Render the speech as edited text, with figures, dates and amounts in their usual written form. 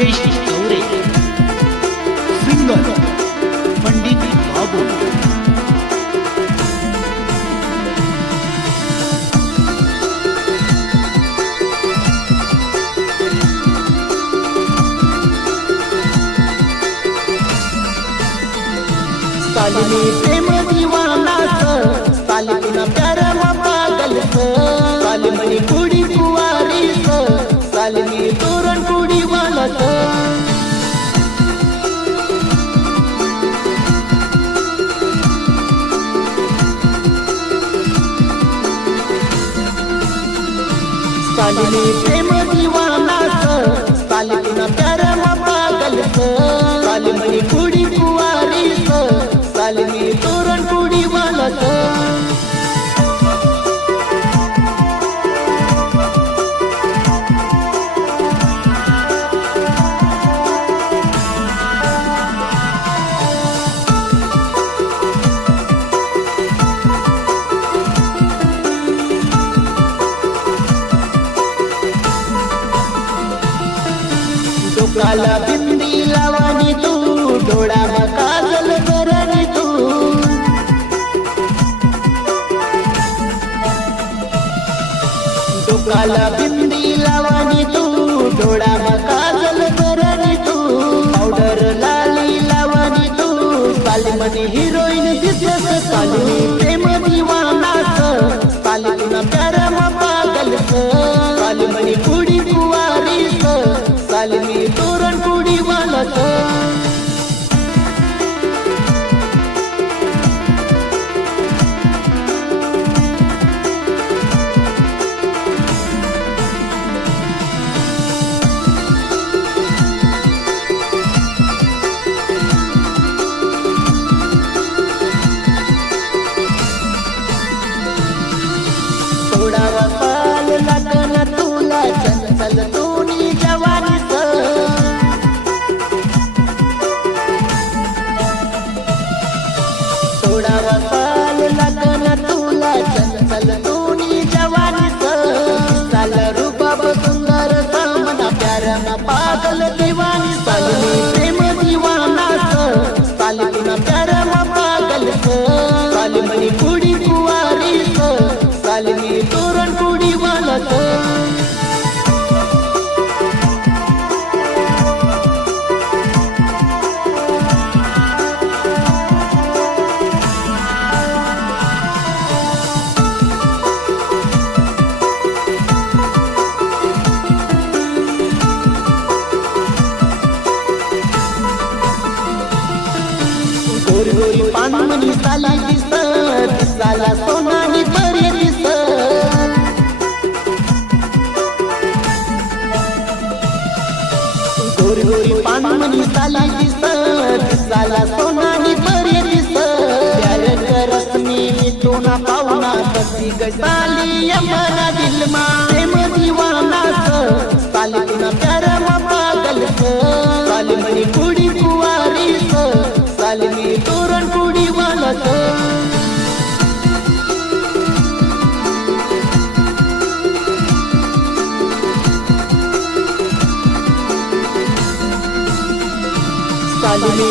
Suresh Chaure, singer Pandit बाबू। सालिनी प्रेम दीवानाच, सालिना प्यार पागलच, सालिमणी कुडी कुवारीच, सालिनी तोरण कुडी वालच। सालिनी प्रेम दीवानाच, सालिना प्यार पागलच, सालिमणी कुडी कुवारीच, सालिनी तोरण कुडी वालच। डोकाला बिंदी लावानी तू, डोळ्याला काजल करणी तू, डोकाला बिंदी लावानी तू, डोळ्याला काजल करणी तू, पावडर लाली लावानी तू, सालिमणी हिरोईन दिसत। सालिनी प्रेम दीवानाच, सालिना प्यार पागलच, सालिमणी कुडी कुवारीच, सालिनी तोरण कुडी वालच। थोडावा पाल लागन तुला, चंचल तूनी जवानीच, थोडावा पाल लागन तुला, चंचल तूनी जवानीच, साल रूपाब सुंदर सामना, प्यारना पागल दीवानी। सालिनी प्रेम दीवानाच, सालिना प्यार पागलच, सालिमणी कुडी कुवारीच, सालिनी तोरण कुडी वालच। गोरी गोरी पानमणी साली दिसत, दिसाला सोनानी परी दिसत, गोरी गोरी पानमणी साली दिसत, दिसाला सोनानी परी दिसत, प्यार करस मी तोना पाहुना, कसी ग साली यमना दिलमा, प्रेम दीवानाच, सालिना प्यार पागलच, सालिमणी कुडी कुवारीच, सालिनी तोरण कुडी वालच। सालिनी